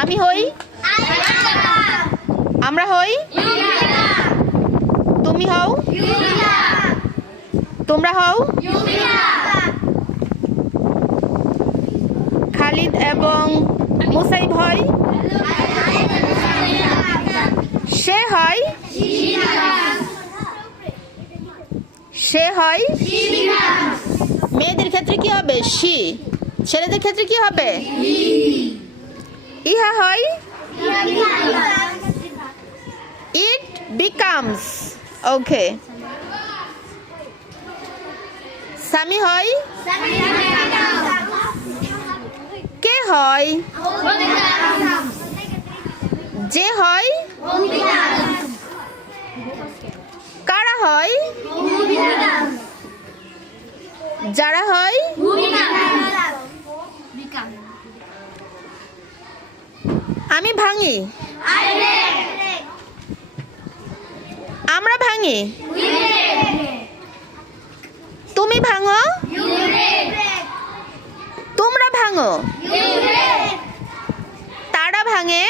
আমি হই, আমরা হই, তুমি হও, তোমরা হও। খালিদ এবং মুসাইব হয়, সে হয়, সে হয়। মেয়েদের ক্ষেত্রে কি হবে? শি। ছেলেদের ক্ষেত্রে কি হবে? ইহা হয়, ইট বিকামস। ওকে। স্বামী হয়, কে হয়, যে হয়, কারা হয়, যারা হয়। আমি ভাঙি, আমরা ভাঙি, তুমি ভাঙো, তোমরা ভাঙো, তারা ভাঙে,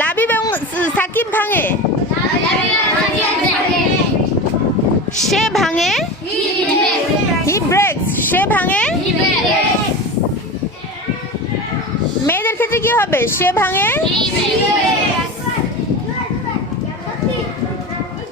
লাবিব এবং সাকিব ভাঙে, সে ভাঙে, হি ব্রেকস, সে ভাঙে। মেয়েদের ক্ষেত্রে কি হবে? সে ভাঙে,